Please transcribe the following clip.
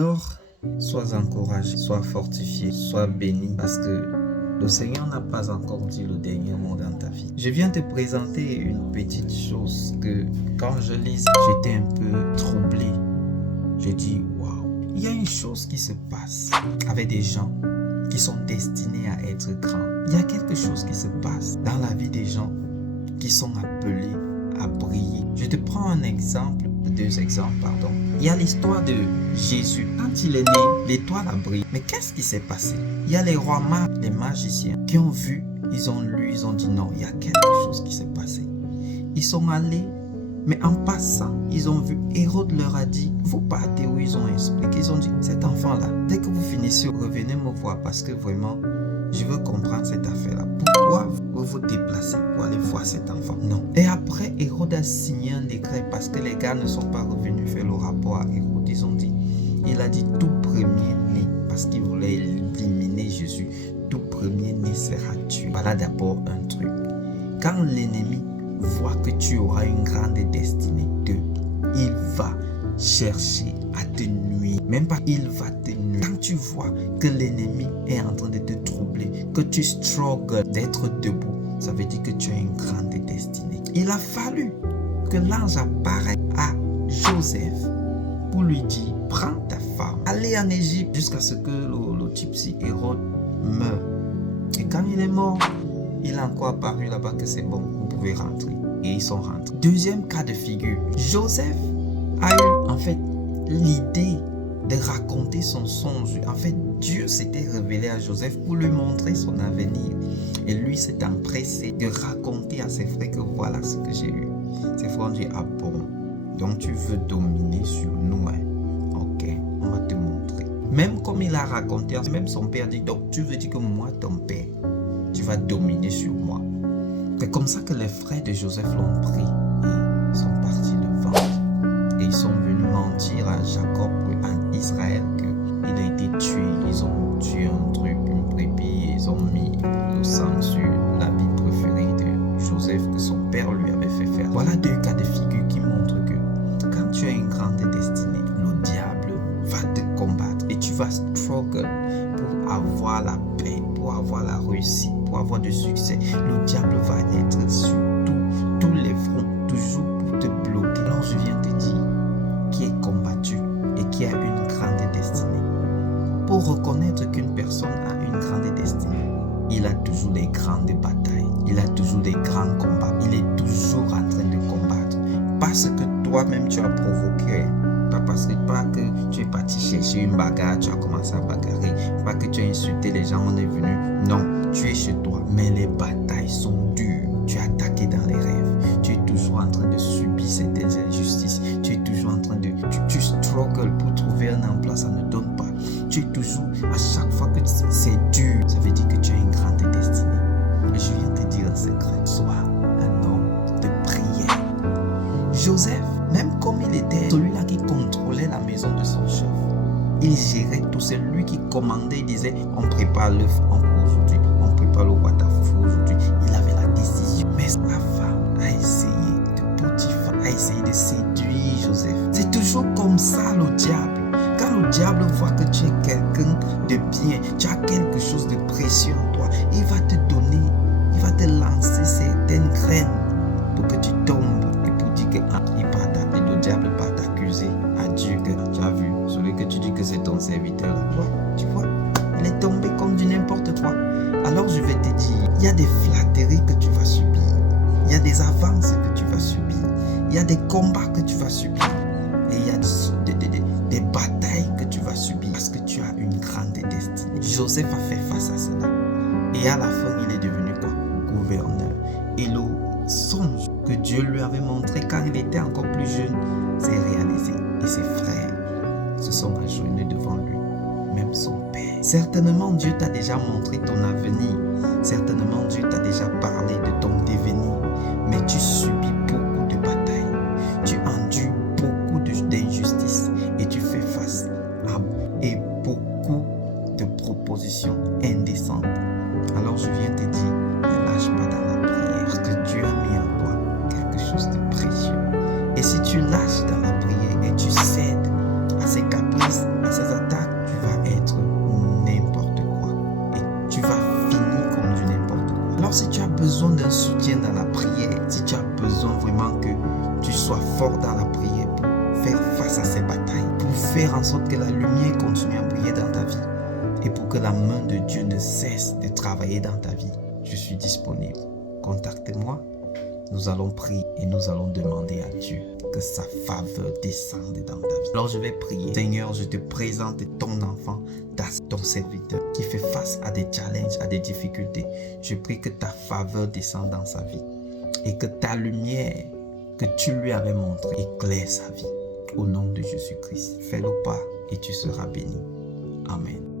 Alors, sois encouragé, sois fortifié, sois béni parce que le Seigneur n'a pas encore dit le dernier mot dans ta vie. Je viens te présenter une petite chose que quand je lisais, j'étais un peu troublé. Je dis, waouh, il y a une chose qui se passe avec des gens qui sont destinés à être grands. Il y a quelque chose qui se passe dans la vie des gens qui sont appelés à briller. Je te prends un exemple, deux exemples, pardon. Il y a l'histoire de Jésus. Quand il est né, l'étoile a brillé. Mais qu'est-ce qui s'est passé? Il y a les rois mages, les magiciens, qui ont vu, ils ont lu, ils ont dit non, il y a quelque chose qui s'est passé. Ils sont allés, mais en passant, ils ont vu, Hérode leur a dit, vous partez où ils ont expliqué. Ils ont dit, cet enfant-là, dès que vous finissez, revenez me voir parce que vraiment, je veux comprendre cette affaire-là. Pourquoi vous vous déplacez pour aller voir cet enfant? Non. Et après, Hérode a signé un décret parce que les gars ne sont pas revenus faire le rapport à Hérode. Ils ont dit, il a dit tout premier-né parce qu'il voulait éliminer Jésus. Tout premier-né sera tué. Voilà d'abord un truc. Quand l'ennemi voit que tu auras une grande destinée, il va chercher à te nuire. Même pas, il va te nuire. Quand tu vois que l'ennemi est en train de te troubler, que tu struggles d'être debout, ça veut dire que tu as une grande destinée. Il a fallu que l'ange apparaisse à Joseph pour lui dire, prends ta femme, allez en Égypte jusqu'à ce que le gypsy Hérode meure. Et quand il est mort, il a encore apparu là-bas que c'est bon, vous pouvez rentrer. Et ils sont rentrés. Deuxième cas de figure, Joseph a eu en fait l'idée de raconter son songe. En fait, Dieu s'était révélé à Joseph pour lui montrer son avenir. Et lui s'est empressé de raconter à ses frères que voilà ce que j'ai eu. Ses frères ont dit, ah bon, donc tu veux dominer sur nous, hein? Ok, on va te montrer. Même comme il a raconté, même son père dit, donc tu veux dire que moi, ton père, tu vas dominer sur moi. C'est comme ça que les frères de Joseph l'ont pris et sont partis le vendre. Et ils sont venus mentir à Jacob, à Israël, qu'il a été tué. Ils ont tué un truc, une brebis, et ils ont mis le sang sur l'habit préféré de Joseph que son père lui avait fait faire. Voilà deux cas de figure qui montrent que quand tu as une grande destinée, le diable va te combattre et tu vas struggle pour avoir la paix, pour avoir la réussite, pour avoir du succès. Le diable va être sur tous les fronts, toujours pour te bloquer. Alors je viens te dire, qui est combattu et qui a une grande destinée. Pour reconnaître qu'une personne a une grande destinée, il a toujours des grandes batailles, il a toujours des grands combats, il est toujours en train de combattre. Parce que toi-même tu as provoqué, pas que tu es parti chercher une bagarre, tu as commencé à bagarrer, pas que tu as insulté les gens, on est venu. Non, tu es chez toi, mais les batailles sont dures. Tu es attaqué dans les rêves, tu es toujours en train de subir certaines injustices, tu es toujours en train de... Tu struggles pour trouver un emploi, ça ne donne pas. Tu es toujours, à chaque fois que c'est dur, ça veut dire que tu as une grande destinée. Et je viens te dire un secret, sois un homme de prière. Joseph, même comme il était celui-là qui contrôlait la maison de son chef, il gérait tout, c'est lui qui commandait, il disait on prépare l'œuf pour aujourd'hui, on prépare le watafoufou aujourd'hui. Il avait la décision. Mais la femme a essayé de Potiphar, a essayé de séduire Joseph. C'est toujours comme ça le diable. Quand le diable voit que tu es quelqu'un de bien, tu as quelque chose de précieux en toi, il va te donner, il va te lancer certaines graines pour que tu tombes et pour dire que le diable va t'accuser à Dieu que tu as vu, celui que tu dis que c'est ton serviteur. Tu vois, il est tombé comme du n'importe quoi. Alors je vais te dire, il y a des flatteries que tu vas subir, il y a des avances que tu vas subir, il y a des combats que tu vas subir, et il y a des batailles que tu vas subir parce que tu as une grande destinée. Joseph a fait face à cela, et à la fin il est devenu quoi? Gouverneur. Et le songe que Dieu lui avait montré quand il était encore plus jeune s'est réalisé, et ses frères se sont agenouillés devant lui, même son père. Certainement Dieu t'a déjà montré ton avenir, certainement Dieu t'a déjà parlé de ton devenir, mais tu subis beaucoup de batailles, tu endures beaucoup d'injustices et tu fais face à beaucoup de propositions indécentes. Alors je viens te dire, ne lâche pas dans la prière, parce que Dieu a mis en toi quelque chose de précieux. Et si tu lâches dans la prière et tu cèdes à ses caprices, à ses besoin d'un soutien dans la prière, si tu as besoin vraiment que tu sois fort dans la prière pour faire face à ces batailles, pour faire en sorte que la lumière continue à briller dans ta vie et pour que la main de Dieu ne cesse de travailler dans ta vie, je suis disponible. Contactez-moi, nous allons prier et nous allons demander à Dieu que sa faveur descende dans ta vie. Alors je vais prier. Seigneur, je te présente ton enfant, ton serviteur qui fait face à des challenges, à des difficultés. Je prie que ta faveur descende dans sa vie et que ta lumière que tu lui avais montrée éclaire sa vie. Au nom de Jésus-Christ, fais-le pas et tu seras béni. Amen.